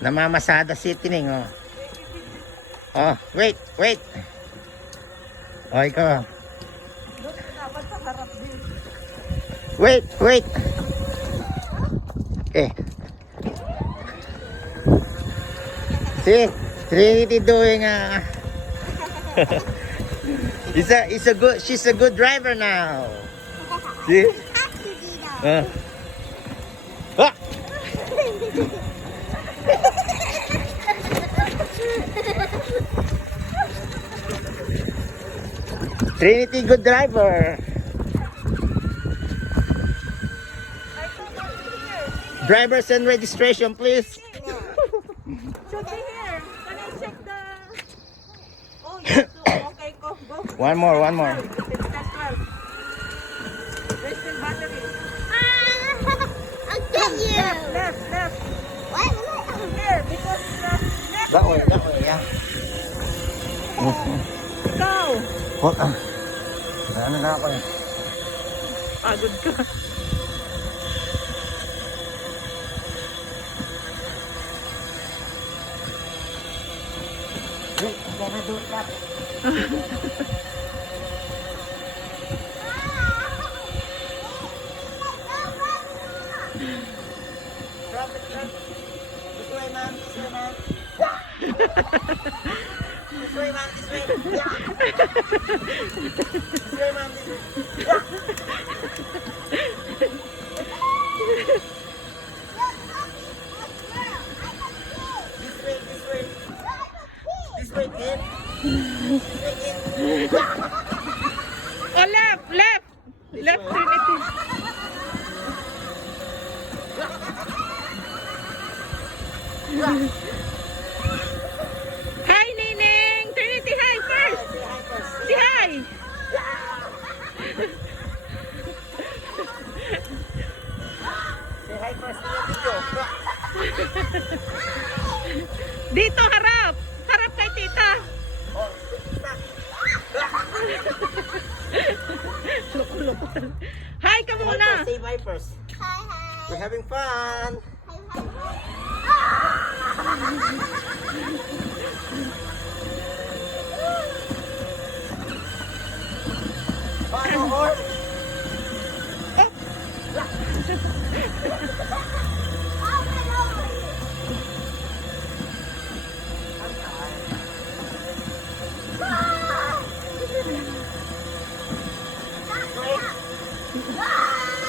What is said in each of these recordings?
Namamasada si Tining, oh. Oh, wait. Oh, ikaw. Wait. Okay. See, Trinity doing she's a good driver now. See? Ah. Trinity, good driver. Drivers and registration, please. Should be here. Can I check the... Oh, yes. Okay, go. One more. It's not 12. There's still battery. I'll get you. Left. What? Here, because left. That way, yeah. Go. Hold on. Ano na ako eh. Pagod ka. Wait, I'm gonna do that. Drop it. This way, ma'am. This way, ma'am. This way, ma'am. This way. Yeah. This way, ma'am. This way. Yeah. This way, kid. Oh, left, Trinity. Hi, Nining. Trinity, hi first. Say hi. Say hi first to the video. Dito, harap. Harap kay tita. Oh, Loko-loko. Hi ka muna. say bye first. Hi. We're having fun. Paano, horse?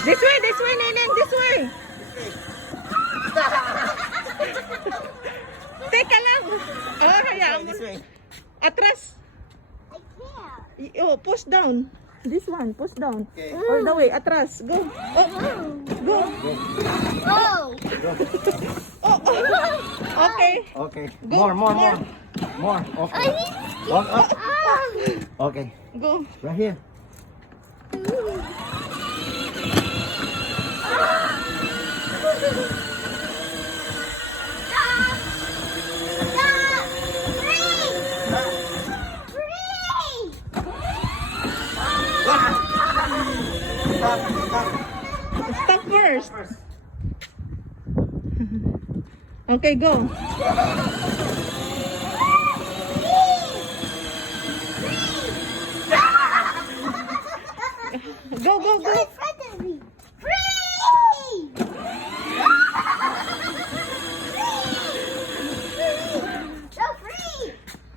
This way, Nining, this way. Teka lang. Oh, hayaan mo. This way. Atras. I can't. Oh, push down. This one, push down. Okay. All the way, atras. Go. Oh, go. Oh. Oh. Okay. Okay. Go, More. Okay. Walk up. Okay. Go. Right here. Stop first. Okay, go. Go. In front of me. Free! So free!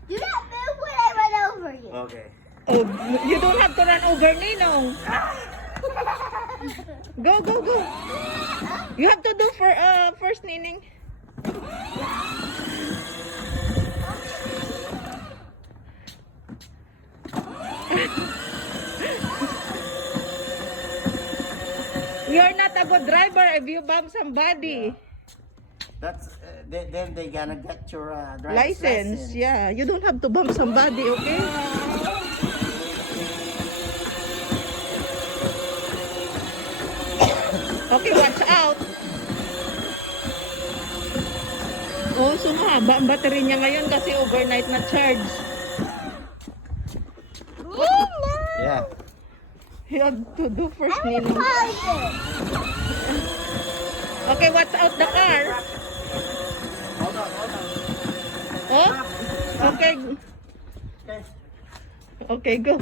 Do not move when I run over you. Okay. Oh, you don't have to run over Ninong. Go. You have to do for first, Nining. You're not a good driver if you bump somebody. That's then they gonna get your License. Yeah, you don't have to bump somebody, okay? Okay, watch out. Oh, so mahaba ang battery niya ngayon kasi overnight na charge. Yeah. You have to do first, I'm Nining. positive. Okay, watch out the car. Okay, go.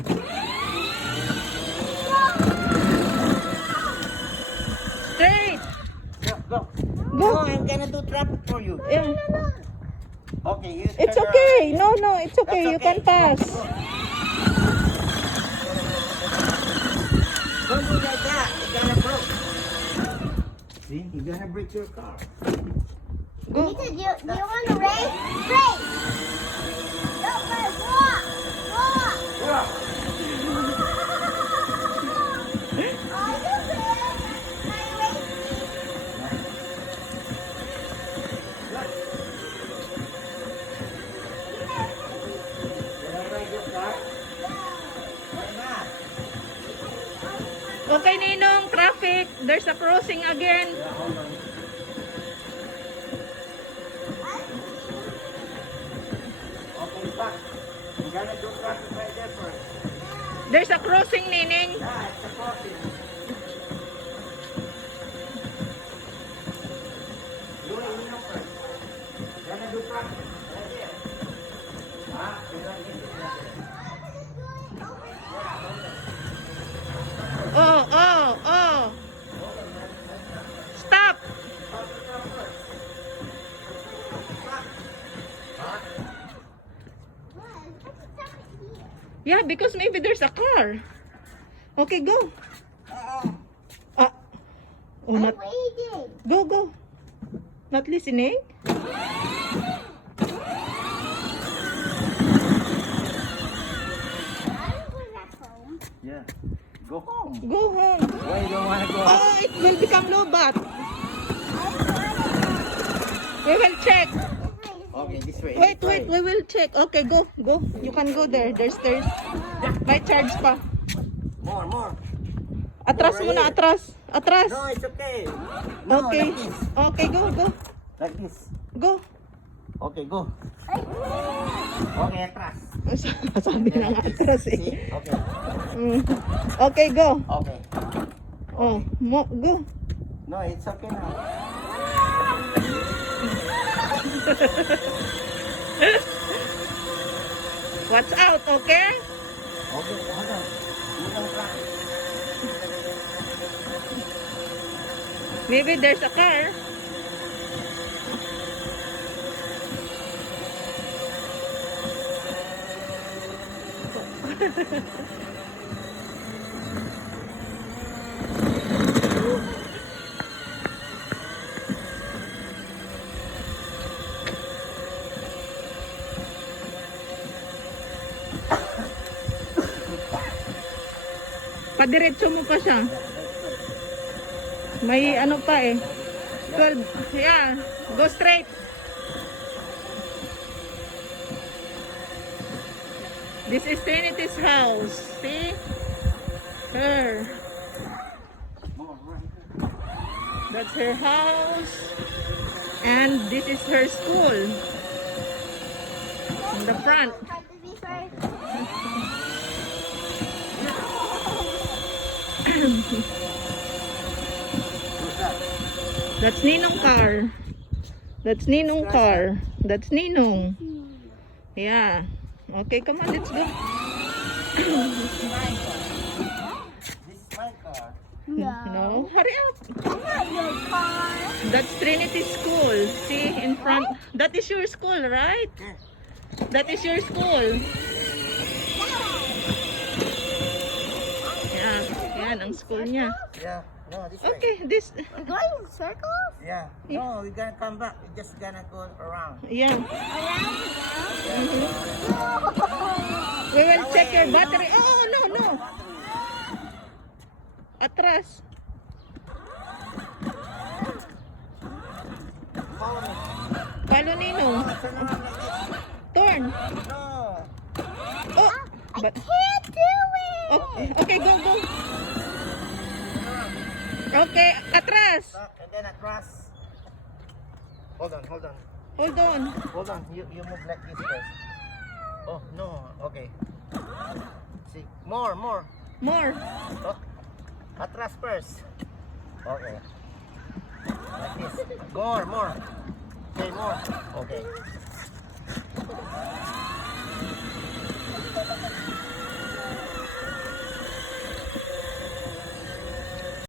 Straight. Go. Go. No, I'm gonna do traffic for you. Yeah. Okay, you It's turn okay. around. No, it's okay. That's You can pass. Go. Don't do like that. You're gonna break. See, you're gonna break your car. Go. Do you want to race? Race! Go first. Walk! Walk! Yeah. Oh, you good. Can I race? Can I ride your car? Why not? Okay, Ninong. Traffic. There's a crossing again. Yeah, hold on. Okay, stop. I'm gonna do traffic right there first. There's a crossing, Nining. Yeah, it's a crossing. Do it, you know, first. Gonna do traffic right there. Ah, you don't need to do that. Oh. Stop. Yeah, because maybe there's a car. Okay, go. Ah. Oh, I'm not. waiting. Go. Not listening? Yeah. Go home. Go home. Why you don't want to go home? Oh, it will become low bat. We will check. Okay, this way. Wait, this way. we will check. Okay, go. You can go there. There's may charge pa. More. Atras Right muna, here. atras. No, it's okay. No, Okay. like this. Okay, go. Like this. Go. Okay, go. Okay, atras. Sabi na nga atras eh. See? Okay. Mm. Okay, go. Okay. Oh, go. No, it's okay now. Watch out, okay? Okay, hold on. You don't cry. Maybe there's a car. Padiretso mo pa siya. May ano pa eh. 12. Yeah. Go straight. This is Trinity's house. See? Her. More, right. That's her house. And this is her school. In the front. Have to be first. Who's that? That's Ninong car. That's Ninong car. That's Ninong. Yeah. Okay, come on, let's go. This is my car. No, hurry up. Not your car. That's Trinity School. See, in front. That is your school, right? That is your school. Yeah, yan ang school niya. Yeah. No, this way. Okay, this. We're going in circles? Yeah. No, we're gonna come back. We're just gonna go around. Yeah. Around We will check your battery. Oh, no. Atras. Follow me. Follow Ninong. Turn around like this. Turn. No. Oh, but. Can't do it! Oh, okay, go. Okay, atras. Back and then across. Hold on. Hold on. Hold on. You move like this first. Oh no. Okay. See. More. More. Oh. Atras first. Okay. Like this. More. Okay, more. Okay.